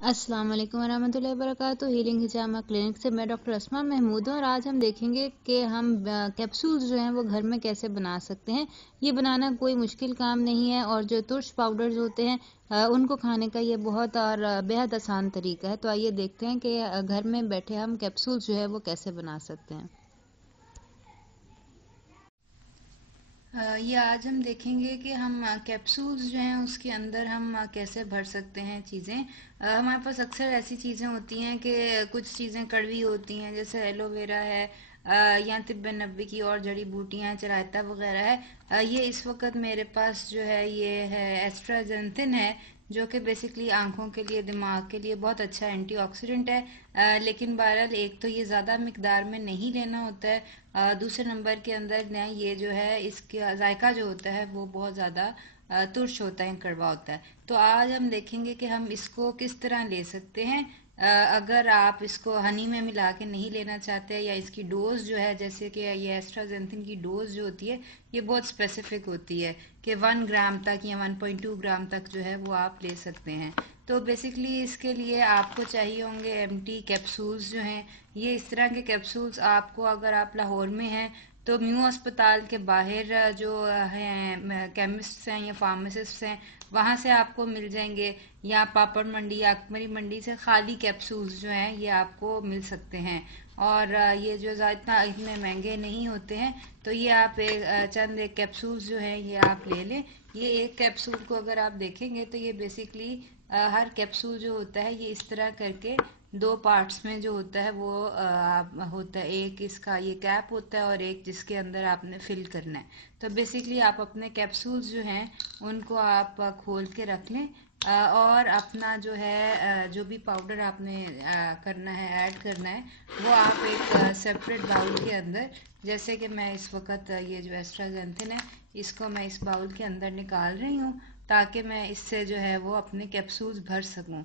अस्सलाम वालेकुम वरहमतुल्लाहि वबरकातुहू। हीलिंग हिजामा क्लिनिक से मैं डॉक्टर अस्मा महमूद हूँ और आज हम देखेंगे कि हम कैप्सूल्स जो हैं वो घर में कैसे बना सकते हैं। ये बनाना कोई मुश्किल काम नहीं है और जो तुर्श पाउडर्स होते हैं उनको खाने का ये बहुत और बेहद आसान तरीका है। तो आइए देखते हैं कि घर में बैठे हम कैप्सूल्स जो है वो कैसे बना सकते हैं। ये आज हम देखेंगे कि हम कैप्सूल्स जो हैं उसके अंदर हम कैसे भर सकते हैं चीज़ें। हमारे पास अक्सर ऐसी चीज़ें होती हैं कि कुछ चीज़ें कड़वी होती हैं, जैसे एलोवेरा है या तिब्ब नबी की और जड़ी बूटियां हैं, चरायता वगैरह है। ये इस वक्त मेरे पास जो है ये है एस्ट्राजेंथिन है, जो कि बेसिकली आंखों के लिए, दिमाग के लिए बहुत अच्छा एंटीऑक्सीडेंट है। लेकिन बहरहाल एक तो ये ज़्यादा मिकदार में नहीं लेना होता है, दूसरे नंबर के अंदर ना ये जो है इसका जायका जो होता है वो बहुत ज़्यादा तुर्श होता है, कड़वा होता है। तो आज हम देखेंगे कि हम इसको किस तरह ले सकते हैं। अगर आप इसको हनी में मिला के नहीं लेना चाहते या इसकी डोज जो है, जैसे कि ये एस्ट्राजेंथिन की डोज जो होती है ये बहुत स्पेसिफिक होती है कि 1 ग्राम तक या 1.2 ग्राम तक जो है वो आप ले सकते हैं। तो बेसिकली इसके लिए आपको चाहिए होंगे एम्प्टी कैप्सूल्स जो हैं। ये इस तरह के कैप्सूल्स आपको, अगर आप लाहौर में हैं तो म्यू अस्पताल के बाहर जो हैं केमिस्ट हैं या फार्मासिस्ट हैं वहाँ से आपको मिल जाएंगे, या पापड़ मंडी या अकमरी मंडी से खाली कैप्सूल्स जो हैं ये आपको मिल सकते हैं। और ये जो ज़्यादा इतने महंगे नहीं होते हैं, तो ये आप चंद एक कैप्सूल्स जो हैं ये आप ले लें। ये एक कैप्सूल को अगर आप देखेंगे तो ये बेसिकली हर कैप्सूल जो होता है ये इस तरह करके दो पार्ट्स में जो होता है वो होता है। एक इसका ये कैप होता है और एक जिसके अंदर आपने फिल करना है। तो बेसिकली आप अपने कैप्सूल्स जो हैं उनको आप खोल के रख लें, और अपना जो है जो भी पाउडर आपने करना है, ऐड करना है, वो आप एक सेपरेट बाउल के अंदर, जैसे कि मैं इस वक्त ये जो एस्ट्राजेंथिन है इसको मैं इस बाउल के अंदर निकाल रही हूँ, ताकि मैं इससे जो है वो अपने कैप्सूल्स भर सकूं।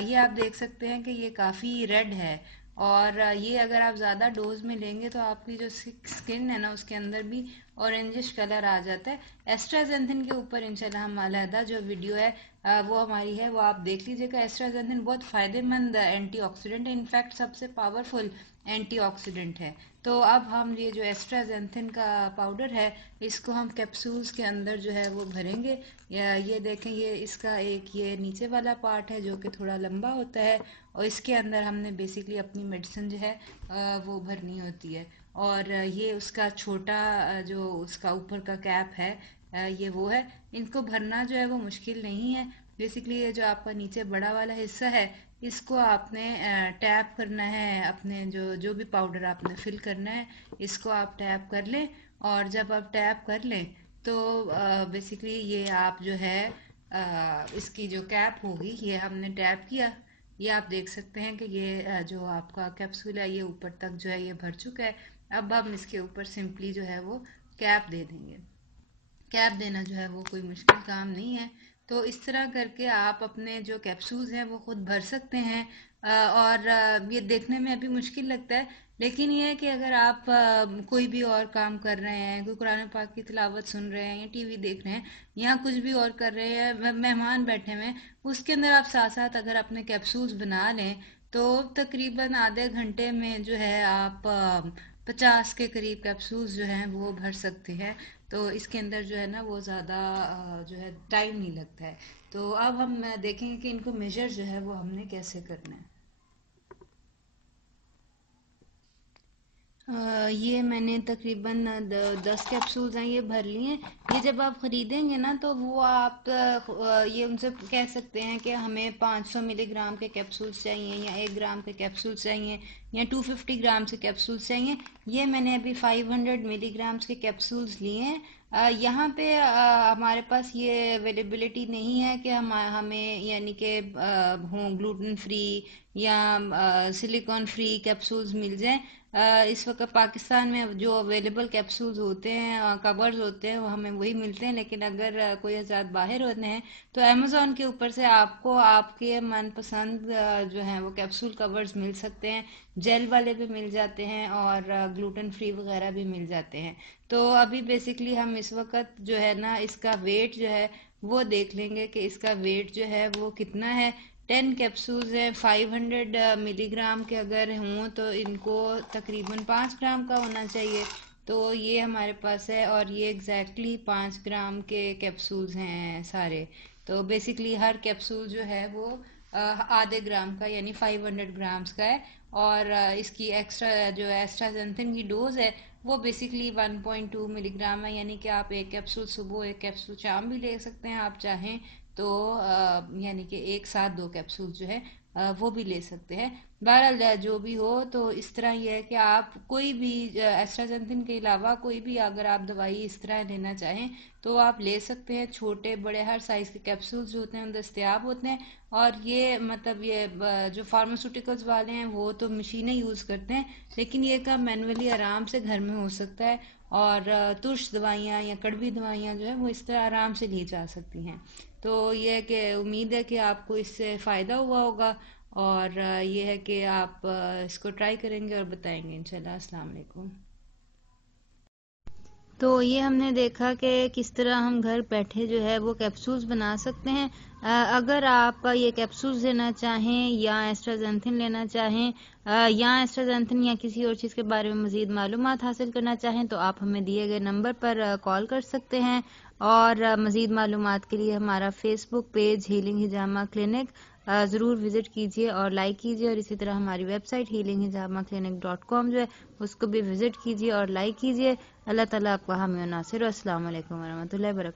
ये आप देख सकते हैं कि ये काफ़ी रेड है, और ये अगर आप ज़्यादा डोज में लेंगे तो आपकी जो स्किन है ना उसके अंदर भी ऑरेंजिश कलर आ जाता है। एस्ट्राजेंथिन के ऊपर इंशाल्लाह हम अलहदा जो वीडियो है वो हमारी है, वो आप देख लीजिएगा। एस्ट्राजेंथिन बहुत फ़ायदेमंद एंटीऑक्सीडेंट है, इनफैक्ट सबसे पावरफुल एंटीऑक्सीडेंट है। तो अब हम ये जो एस्ट्राजेंथिन का पाउडर है इसको हम कैप्सूल्स के अंदर जो है वो भरेंगे। ये देखें, ये इसका एक ये नीचे वाला पार्ट है जो कि थोड़ा लंबा होता है, और इसके अंदर हमने बेसिकली अपनी मेडिसिन जो है वो भरनी होती है। और ये उसका छोटा जो उसका ऊपर का कैप है ये वो है। इनको भरना जो है वो मुश्किल नहीं है। बेसिकली ये जो आपका नीचे बड़ा वाला हिस्सा है इसको आपने टैप करना है, अपने जो जो भी पाउडर आपने फिल करना है इसको आप टैप कर लें। और जब आप टैप कर लें तो बेसिकली ये आप जो है इसकी जो कैप होगी ये हमने टैप किया, ये आप देख सकते हैं कि ये जो आपका कैप्सूल है ये ऊपर तक जो है ये भर चुका है। अब हम इसके ऊपर सिंपली जो है वो कैप दे देंगे। कैप देना जो है वो कोई मुश्किल काम नहीं है। तो इस तरह करके आप अपने जो कैप्सूल्स हैं वो खुद भर सकते हैं। और ये देखने में अभी मुश्किल लगता है, लेकिन ये है कि अगर आप कोई भी और काम कर रहे हैं, कोई कुरान पाक की तिलावत सुन रहे हैं या टीवी देख रहे हैं या कुछ भी और कर रहे हैं, मेहमान बैठे हुए हैं, उसके अंदर आप साथ साथ अगर अपने कैप्सूल्स बना लें तो तकरीबन आधे घंटे में जो है आप 50 के करीब कैप्सूल्स जो हैं वो भर सकते हैं। तो इसके अंदर जो है ना वो ज़्यादा जो है टाइम नहीं लगता है। तो अब हम देखेंगे कि इनको मेजर जो है वो हमने कैसे करना है। ये मैंने तकरीबन 10 कैप्सूल्स हैं ये भर लिए हैं। ये जब आप ख़रीदेंगे ना तो वो आप ये उनसे कह सकते हैं कि हमें 500 मिलीग्राम के कैप्सूल्स चाहिए या 1 ग्राम के कैप्सूल्स चाहिए या 250 ग्राम से कैप्सूल्स चाहिए। ये मैंने अभी 500 मिलीग्राम्स के कैप्सूल्स लिए हैं। यहाँ पे हमारे पास ये अवेलेबिलिटी नहीं है कि हमें यानी कि हों ग्लूटेन फ्री या सिलिकॉन फ्री कैप्सूल्स मिल जाएं। इस वक्त पाकिस्तान में जो अवेलेबल कैप्सूल्स होते हैं, कवर्स होते हैं, वो हमें वही मिलते हैं। लेकिन अगर कोई हज़ार बाहर होते हैं तो अमेज़ोन के ऊपर से आपको आपके मनपसंद जो हैं वो कैप्सूल कवर्स मिल सकते हैं। जेल वाले भी मिल जाते हैं और ग्लूटेन फ्री वगैरह भी मिल जाते हैं। तो अभी बेसिकली हम इस वक्त जो है ना इसका वेट जो है वो देख लेंगे कि इसका वेट जो है वो कितना है। 10 कैप्सूल्स हैं 500 मिली ग्राम के अगर हों तो इनको तकरीबन 5 ग्राम का होना चाहिए। तो ये हमारे पास है और ये एग्जैक्टली 5 ग्राम के कैप्सूल्स हैं सारे। तो बेसिकली हर कैप्सूल जो है वो आधे ग्राम का यानी 500 ग्राम्स का है। और इसकी एक्स्ट्रा जो एस्ट्राजेंथिन की डोज है वो बेसिकली 1.2 मिलीग्राम है, यानी कि आप एक कैप्सूल सुबह एक कैप्सूल शाम भी ले सकते हैं आप चाहें तो। यानी कि एक साथ 2 कैप्सूल जो है वो भी ले सकते हैं। बहरहाल जो भी हो तो इस तरह यह है कि आप कोई भी एस्ट्राजेंथिन के अलावा कोई भी अगर आप दवाई इस तरह लेना चाहें तो आप ले सकते हैं। छोटे बड़े हर साइज़ के कैप्सूल्स जो होते हैं दस्तयाब होते हैं। और ये मतलब ये जो फार्मास्यूटिकल्स वाले हैं वो तो मशीनें यूज़ करते हैं, लेकिन ये काम मैनुअली आराम से घर में हो सकता है। और तुर्श दवाइयाँ या कड़वी दवाइयाँ जो है वो इस तरह आराम से ली जा सकती हैं। तो ये है कि उम्मीद है कि आपको इससे फ़ायदा हुआ होगा। और ये है कि आप इसको ट्राई करेंगे और बताएंगे इंशाल्लाह। अस्सलाम वालेकुम। तो ये हमने देखा कि किस तरह हम घर बैठे जो है वो कैप्सूल्स बना सकते हैं। अगर आप ये कैप्सूल्स लेना चाहें या एस्ट्राजेंथिन लेना चाहें या एस्ट्राजेंथिन या किसी और चीज़ के बारे में मज़ीद मालूमात हासिल करना चाहें तो आप हमें दिए गए नंबर पर कॉल कर सकते हैं। और मज़ीद मालूमात के लिए हमारा फेसबुक पेज हीलिंग हिजामा क्लिनिक ज़रूर विज़िट कीजिए और लाइक कीजिए। और इसी तरह हमारी वेबसाइट healinghijamakclinic.com जो है उसको भी विज़िट कीजिए और लाइक कीजिए। अल्लाह ताला आपका हामी और नासिर। अस्सलाम वालेकुम वरहमतुल्लाहि वबरकातुहू।